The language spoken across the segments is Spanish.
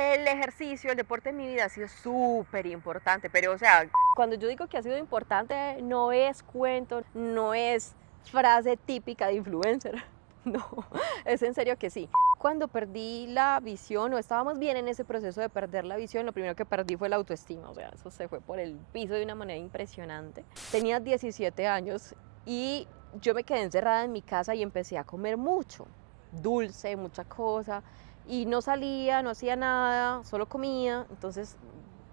el ejercicio, el deporte en mi vida ha sido súper importante, pero o sea, cuando yo digo que ha sido importante, no es cuento, no es frase típica de influencer, no, es en serio que sí. Cuando perdí la visión, o estábamos bien en ese proceso de perder la visión, lo primero que perdí fue la autoestima, o sea, eso se fue por el piso de una manera impresionante. Tenía 17 años y yo me quedé encerrada en mi casa y empecé a comer mucho, dulce, mucha cosa, y no salía, no hacía nada, solo comía, entonces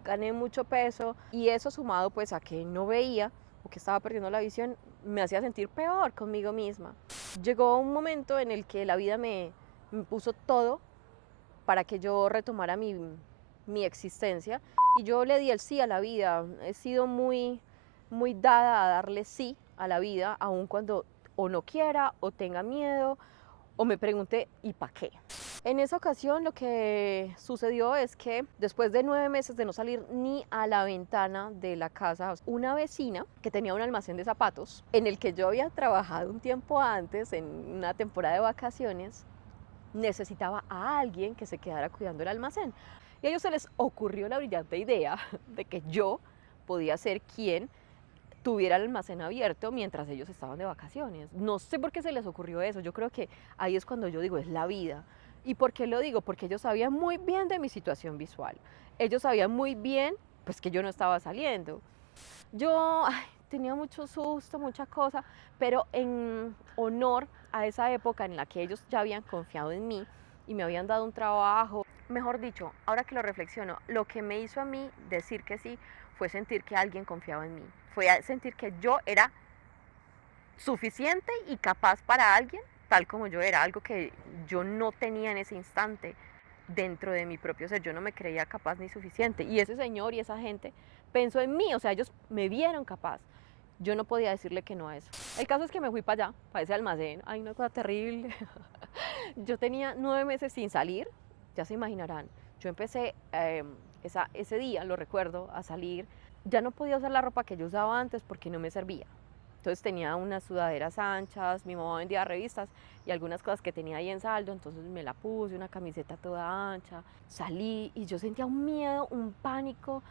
gané mucho peso y eso sumado pues a que no veía o que estaba perdiendo la visión me hacía sentir peor conmigo misma. Llegó un momento en el que la vida me puso todo para que yo retomara mi existencia y yo le di el sí a la vida. He sido muy dada a darle sí a la vida, aun cuando o no quiera o tenga miedo o me pregunte ¿y para qué? En esa ocasión lo que sucedió es que después de 9 meses de no salir ni a la ventana de la casa, una vecina que tenía un almacén de zapatos en el que yo había trabajado un tiempo antes en una temporada de vacaciones, necesitaba a alguien que se quedara cuidando el almacén. Y a ellos se les ocurrió la brillante idea de que yo podía ser quien tuviera el almacén abierto mientras ellos estaban de vacaciones. No sé por qué se les ocurrió eso. Yo creo que ahí es cuando yo digo, es la vida. ¿Y por qué lo digo? Porque ellos sabían muy bien de mi situación visual. Ellos sabían muy bien pues que yo no estaba saliendo. Yo tenía mucho susto, mucha cosa, pero en honor a esa época en la que ellos ya habían confiado en mí y me habían dado un trabajo, mejor dicho, ahora que lo reflexiono, lo que me hizo a mí decir que sí fue sentir que alguien confiaba en mí, fue sentir que yo era suficiente y capaz para alguien, tal como yo era, algo que yo no tenía en ese instante dentro de mi propio ser, yo no me creía capaz ni suficiente. Y ese señor y esa gente pensó en mí, o sea, ellos me vieron capaz. Yo no podía decirle que no a eso. El caso es que me fui para allá, para ese almacén. Ay, una cosa terrible. Yo tenía 9 meses sin salir, ya se imaginarán. Yo empecé ese día, lo recuerdo, a salir. Ya no podía usar la ropa que yo usaba antes porque no me servía. Entonces tenía unas sudaderas anchas, mi mamá vendía revistas y algunas cosas que tenía ahí en saldo, entonces me la puse, una camiseta toda ancha, salí y yo sentía un miedo, un pánico,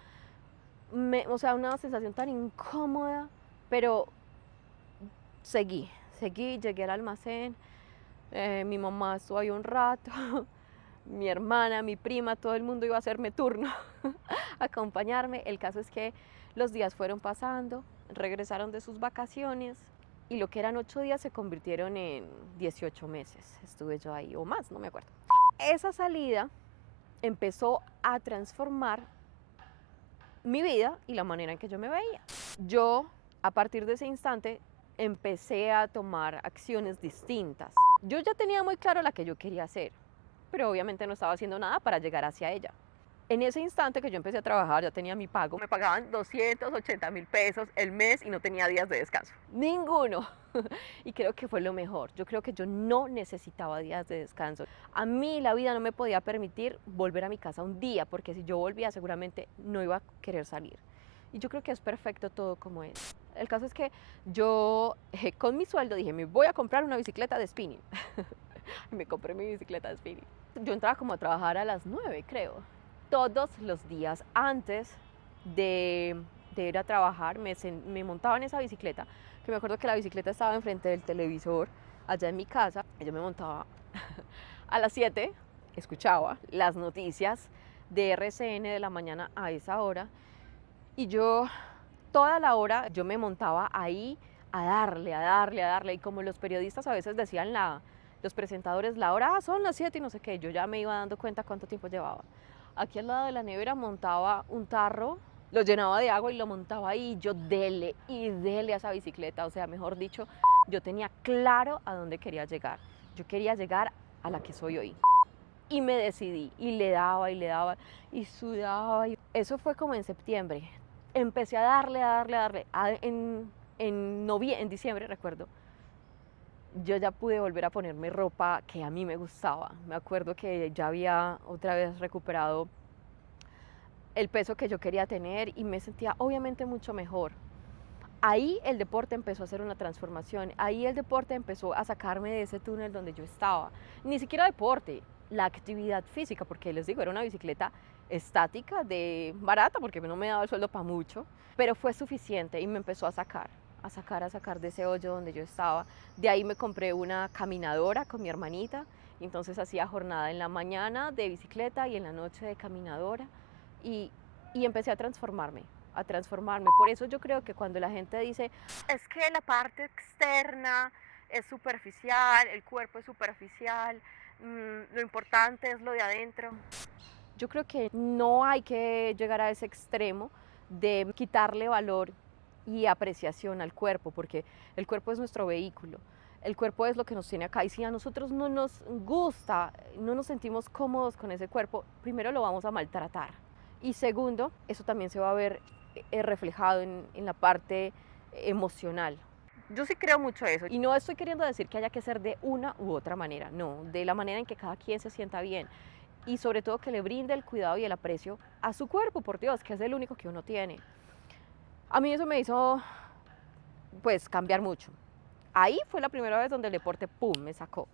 o sea, una sensación tan incómoda, pero seguí, llegué al almacén, mi mamá estuvo ahí un rato, mi hermana, mi prima, todo el mundo iba a hacerme turno, a acompañarme. El caso es que los días fueron pasando, regresaron de sus vacaciones y lo que eran 8 días se convirtieron en 18 meses. Estuve yo ahí, o más, no me acuerdo. Esa salida empezó a transformar mi vida y la manera en que yo me veía. Yo, a partir de ese instante, empecé a tomar acciones distintas. Yo ya tenía muy claro la que yo quería hacer, pero obviamente no estaba haciendo nada para llegar hacia ella. En ese instante que yo empecé a trabajar, ya tenía mi pago. Me pagaban 280.000 pesos el mes y no tenía días de descanso. Ninguno. Y creo que fue lo mejor. Yo creo que yo no necesitaba días de descanso. A mí la vida no me podía permitir volver a mi casa un día, porque si yo volvía seguramente no iba a querer salir. Y yo creo que es perfecto todo como es. El caso es que yo con mi sueldo dije, me voy a comprar una bicicleta de spinning. Y me compré mi bicicleta de spinning. Yo entraba como a trabajar a las 9, creo. Todos los días antes de ir a trabajar me montaba en esa bicicleta, que me acuerdo que la bicicleta estaba enfrente del televisor allá en mi casa. Yo me montaba a las 7, escuchaba las noticias de RCN de la mañana a esa hora y yo toda la hora yo me montaba ahí a darle, a darle, a darle y como los periodistas a veces decían los presentadores la hora, son las 7 y no sé qué, yo ya me iba dando cuenta cuánto tiempo llevaba. Aquí al lado de la nevera montaba un tarro, lo llenaba de agua y lo montaba ahí y yo dele y dele a esa bicicleta, o sea, mejor dicho, yo tenía claro a dónde quería llegar. Yo quería llegar a la que soy hoy. Y me decidí y le daba y le daba y sudaba. Eso fue como en septiembre. Empecé a darle, a darle, a darle. En diciembre, recuerdo, yo ya pude volver a ponerme ropa que a mí me gustaba. Me acuerdo que ya había otra vez recuperado el peso que yo quería tener y me sentía obviamente mucho mejor. Ahí el deporte empezó a hacer una transformación, ahí el deporte empezó a sacarme de ese túnel donde yo estaba. Ni siquiera deporte, la actividad física, porque les digo, era una bicicleta estática, de barata, porque no me daba el sueldo para mucho, pero fue suficiente y me empezó a sacar de ese hoyo donde yo estaba. De ahí me compré una caminadora con mi hermanita, y entonces hacía jornada en la mañana de bicicleta y en la noche de caminadora, y, y empecé a transformarme, a transformarme. Por eso yo creo que cuando la gente dice, es que la parte externa es superficial, el cuerpo es superficial, lo importante es lo de adentro. Yo creo que no hay que llegar a ese extremo de quitarle valor y apreciación al cuerpo, porque el cuerpo es nuestro vehículo, el cuerpo es lo que nos tiene acá, y si a nosotros no nos gusta, no nos sentimos cómodos con ese cuerpo, primero lo vamos a maltratar, y segundo, eso también se va a ver reflejado en la parte emocional. Yo sí creo mucho eso, y no estoy queriendo decir que haya que ser de una u otra manera, no, de la manera en que cada quien se sienta bien, y sobre todo que le brinde el cuidado y el aprecio a su cuerpo, por Dios, que es el único que uno tiene. A mí eso me hizo, pues, cambiar mucho. Ahí fue la primera vez donde el deporte, ¡pum!, me sacó.